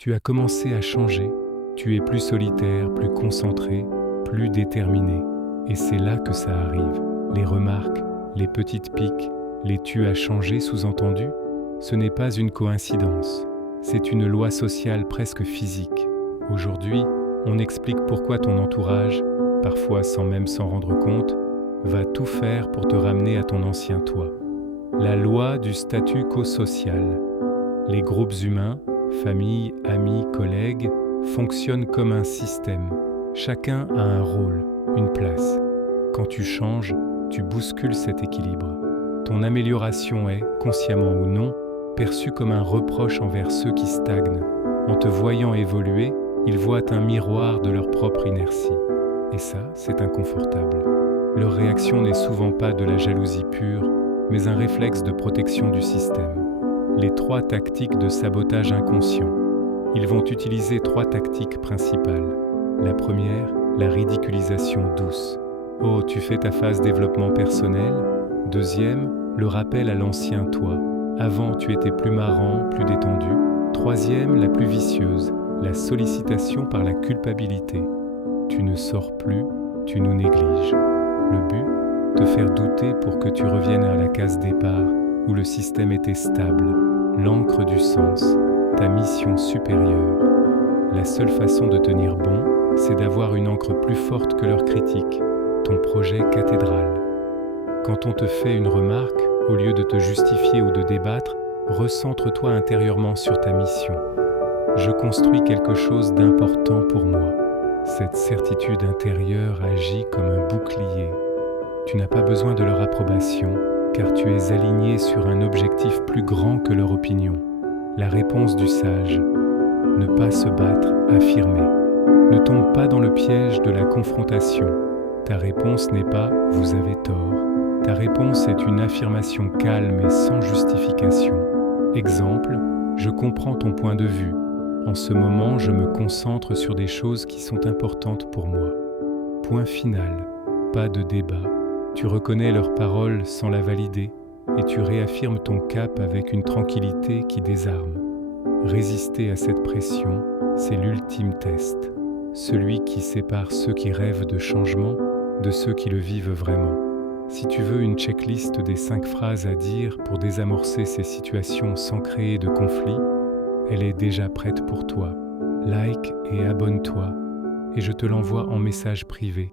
Tu as commencé à changer. Tu es plus solitaire, plus concentré, plus déterminé. Et c'est là que ça arrive. Les remarques, les petites piques, les tu as changé sous-entendu, ce n'est pas une coïncidence. C'est une loi sociale presque physique. Aujourd'hui, on explique pourquoi ton entourage, parfois sans même s'en rendre compte, va tout faire pour te ramener à ton ancien toi. La loi du statu quo social. Les groupes humains, famille, amis, collègues, fonctionnent comme un système. Chacun a un rôle, une place. Quand tu changes, tu bouscules cet équilibre. Ton amélioration est, consciemment ou non, perçue comme un reproche envers ceux qui stagnent. En te voyant évoluer, ils voient un miroir de leur propre inertie. Et ça, c'est inconfortable. Leur réaction n'est souvent pas de la jalousie pure, mais un réflexe de protection du système. Les 3 tactiques de sabotage inconscient. Ils vont utiliser 3 tactiques principales. La première, la ridiculisation douce. « Oh, tu fais ta phase développement personnel ?» Deuxième, le rappel à l'ancien toi. « Avant, tu étais plus marrant, plus détendu. » Troisième, la plus vicieuse, la sollicitation par la culpabilité. « Tu ne sors plus, tu nous négliges. » Le but, te faire douter pour que tu reviennes à la case départ, où le système était stable, l'encre du sens, ta mission supérieure. La seule façon de tenir bon, c'est d'avoir une encre plus forte que leur critique, ton projet cathédrale. Quand on te fait une remarque, au lieu de te justifier ou de débattre, recentre-toi intérieurement sur ta mission. Je construis quelque chose d'important pour moi. Cette certitude intérieure agit comme un bouclier. Tu n'as pas besoin de leur approbation, car tu es aligné sur un objectif plus grand que leur opinion. La réponse du sage. Ne pas se battre, affirmer. Ne tombe pas dans le piège de la confrontation. Ta réponse n'est pas « vous avez tort ». Ta réponse est une affirmation calme et sans justification. Exemple, je comprends ton point de vue. En ce moment, je me concentre sur des choses qui sont importantes pour moi. Point final, pas de débat. Tu reconnais leurs paroles sans la valider et tu réaffirmes ton cap avec une tranquillité qui désarme. Résister à cette pression, c'est l'ultime test. Celui qui sépare ceux qui rêvent de changement de ceux qui le vivent vraiment. Si tu veux une checklist des 5 phrases à dire pour désamorcer ces situations sans créer de conflit, elle est déjà prête pour toi. Like et abonne-toi et je te l'envoie en message privé.